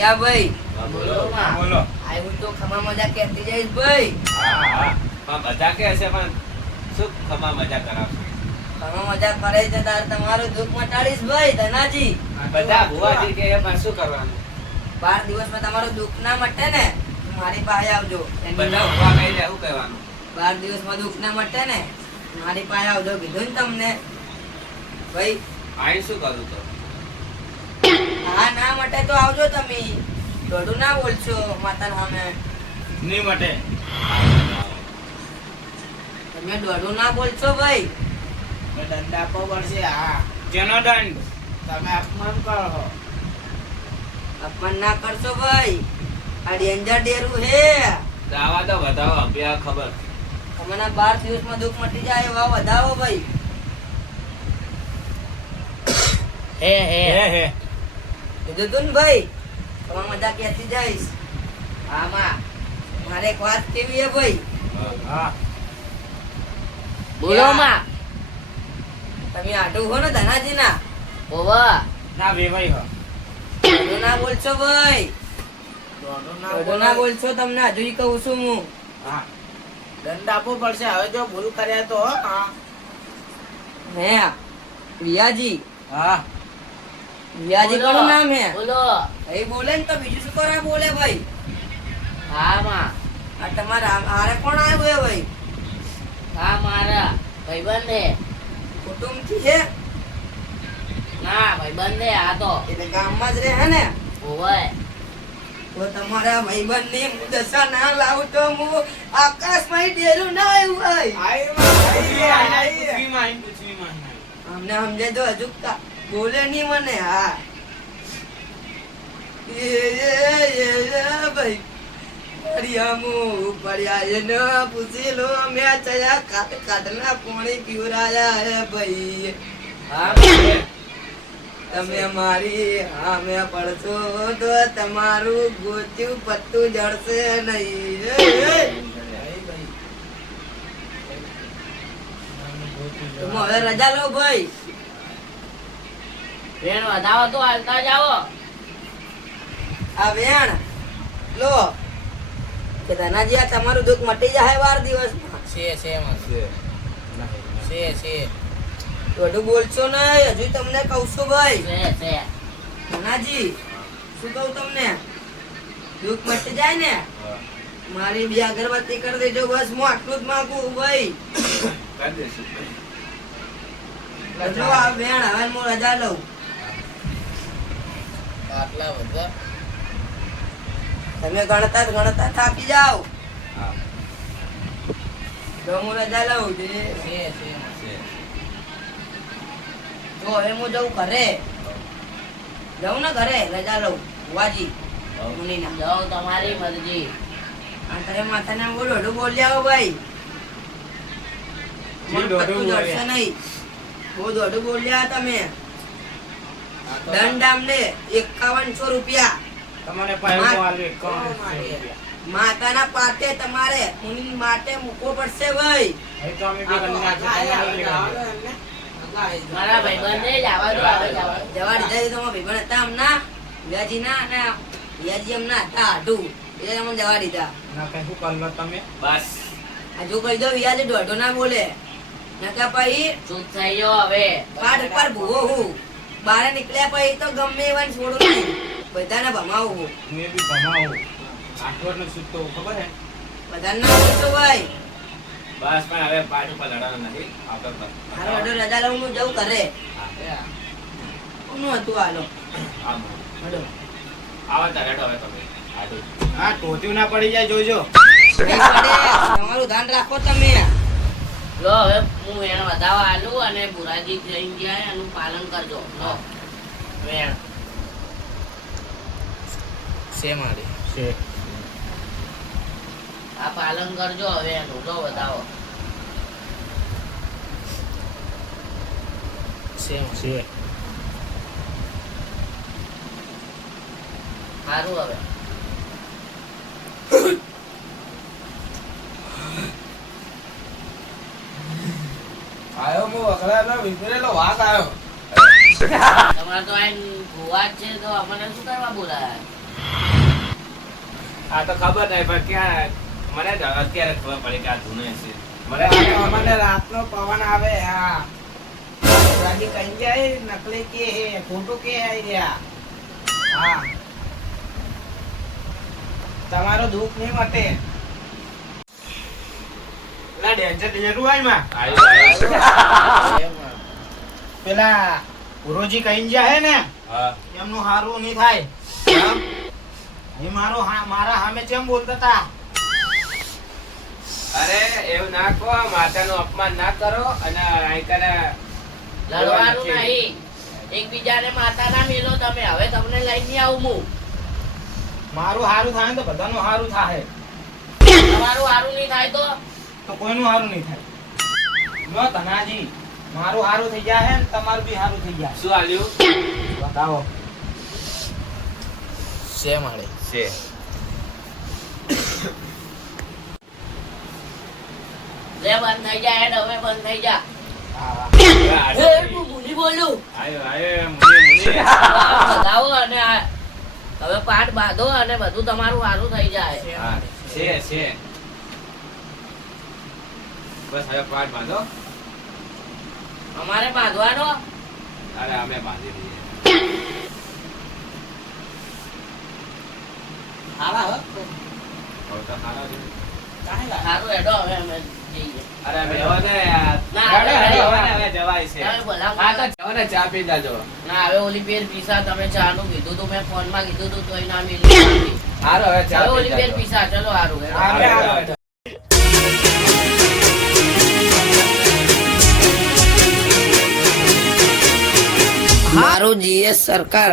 યા ભાઈ બોલો બોલો. આવ્યું તો ખમા મજા કહેતી જઈશ ભાઈ. હા પણ મજા કે હશે પણ શું ખમા મજા કરાવશે? ખમા મજા કરે છે તાર તમારું દુઃખ મટાડીશ ભાઈ ધનાજી. બધા ભુવાજી કે એમાં શું કરવાનું? 12 દિવસમાં તમારું દુઃખ ના મટે ને મારી પાસે આવજો. બધા ભુવા કહી દે શું કહેવાનું? 12 દિવસમાં દુઃખ ના મટે ને મારી પાસે આવજો કીધું ને તમને ભાઈ. આઈ શું કરું તો? હા ના મટે તો આવજો તમે. દોડું ના બોલશો માતા સામે. નહીં મટે. તમે દોડું ના બોલશો ભાઈ. દંડ આપવો પડશે. હા, કેનો દંડ? તમે અપમાન કરો. અપમાન ના કરશો ભાઈ. આ ડેન્જર ડેરું હે. દાવા તો વધાવો અભ્યા ખબર. તમને 12 દિવસમાં દુઃખ મટી જાય એવા વધાવો ભાઈ. હે હે હે કીધું તું ને ભાઈ તમે મજા કહેતી જઈશ. હા માં મારે એક વાત કેવી હે ભાઈ. હા બોલો માં. તમે આટું હો ને ધનાજી ના ઓવા ના વેવાઈ હો. દોડું ના બોલશો ભાઈ. દોડો દોડું ના ના બોલશો તમને હજુ કહું છું હું. હા દંડ આપવો પડશે. હવે જો ભૂલ કર્યા તો હા. હે રિયાજી. હા રિયાજી કોનું નામ હે? બોલો. એ બોલે ને તો બીજું શું કરવા બોલે ભાઈ. હા માં. આ તમારા હારે કોણ આવ્યું હે ભાઈ? હા મારા ભાઈબંધ હે. કુટુંબથી હે? ના ભાઈબંધ હે આ તો. એટલે ગામમાં જ રહે ને? ઓવે. તો તમારા ભાઈબંધની હું દશા ના લાવું તો હું આકાશમાં ડેરું ના આવ્યું હોય. અમને સમજે તો હજુ બોલે નહીં મને. હા ભાઈ પડ્યા એને પૂછી લો મેં ચયા કાઢના પાણી પીવરાયા હે ભાઈ. તમે મારી સામે પડશો તો તમારું ગોચ્યું પત્તું જડશે નહીં. તમે હવે રજા લો ભાઈ. વેણ વધાવો તો હાલતા જાઓ. આ વેણ લો કે ધનાજી આ તમારું દુઃખ મટી જાય 12 દિવસમાં. છે બધું બોલશો નહીં હજુ તમને કહું છું ભાઈ. છે ધનાજી શું કહું તમને દુઃખ મટી જાય ને મારી બે અગરબત્તી કરી દેજો બસ. હું આટલું જ માંગુ ભાઈ. કરી દેશું. હજુ આ વેણ હવે હું રજા લઉં. આટલા બધા તમે ગણતા થાકી જાઓ. હા તો હું રજા લઉં. છે તો હવે હું જઉં ઘરે. જાઉં ને ઘરે રજા લઉં વાજી મુનિના. જાઓ તમારી મરજી. અંતરે માથાને હું દોઢું બોલ્યા હો ભાઈ. જી દોઢું પત્તું જડશે બોલ્યા. નહીં. બહુ દોઢું બોલ્યા તમે. દંડ આમને 5100 રૂપિયા. તમારે માતાના પાટે તમારે મુનિ માટે મૂકવો પડશે ભાઈ. મારા ભાઈબંધે જ આવા દો આવે જવા. જવા દીધા તો ભાઈબંધ હતા હમણાં વિયાજી ના અને વિયાજી હમણાં હતા આઢું એટલે અમને જવા દીધા. બસ હજુ કહી દો વિયાજી દોઢો ના બોલે નકા પછી ચૂપ થઈ જાઓ હવે. પાડ ઉપર ભૂવો હું બહાર નીકળ્યા પછી તો ગમે એવા છોડું નહીં બધાને ભમાવું હું. બધાને ના બોલશો ભાઈ. બસ પણ હવે પાઠ ઉપર લડવાનું નથી. આપણે હારો હાલો રજા લઉં હું જઉં ઘરે. કોનું હતું હાલો આમ હાલો. આવા તરત હવે તમે આટલું. હા ટોટ્યું ના પડી જાય જોજો. નહીં પડે. તમારું ધ્યાન રાખો તમે. લો હવે હું વેણ વધાવા આલું અને બુરાજી જઈ ગયા એનું પાલન કરજો. લો વેણ છે મારી છે આ પાલન કરજો હવે એનું. લો વધાવો છે સારું હવે. આયો મો વખરાનો વિપરેલો વાઘ આયો. તમારે તો આ ભૂવા જ છે તો અમને શું કરવા બોલાયા? આ તો ખબર નહીં પણ ક્યાં મને જ અત્યારે ખબર પડી કે આ ધૂને છે મને અમને રાતનો પવન આવે હા રાજી કઈ જાય નકલી કે હે ખોટું કે હે રહ્યા હા તમારો દુઃખ નહીં મટે પેલા ડેન્જર ડેરું આય માં આવ્યું પેલા ગુરુજી કઈ ગયા હે ને હા એમનું હારું નહીં થાય કેમ? એ મારા સામે કેમ બોલતા હતા અરે એવું ના કહો માતાનું અપમાન ના કરો અને અહીં કને લડવાનું નહીં એકબીજાને માતા ના મેલો તમે હવે તમને લઈને નહીં આવું હું મારું હારું થાય ને તો બધાનું હારું થાય તમારું હારું નહીં થાય તો કોઈનું હારું નહીં થાય લો ધનાજી મારું હારું થઈ જાય હે ને તમારું બી હારું થઈ જાય શું આલ્યું બતાવો શે મળે છે લે બંધ થઈ જાય હેડ હવે બંધ થઈ જા હા એ હું ભૂલી બોલું આયો મુની બતાવો અને હવે પાઠ બાંધો અને બધું તમારું સારું થઈ જાય હા છે બસ હવે પાઠ બાંધો અમારે બાંધવાનો અરે અમે બાંધી દઈએ હાલા હો હવે તો ખાના છે કાહે લા સારું હેડો હવે અમે જઈએ અરે હવે જવાને યાર ના, હવે જવાય છે તમે બોલાવો. હા તો જવાને ચા પી જાજો ના હવે ઓલી પેર પીસા તમે ચા નું કીધું તું મેં ફોન માં કીધું તું તોય ના મિલી હારો હવે ચા હવે પી ઓલી પેર જાજો પીસા ચલો હારું હેડો. હાલે હાલે મારું જીએસ સરકાર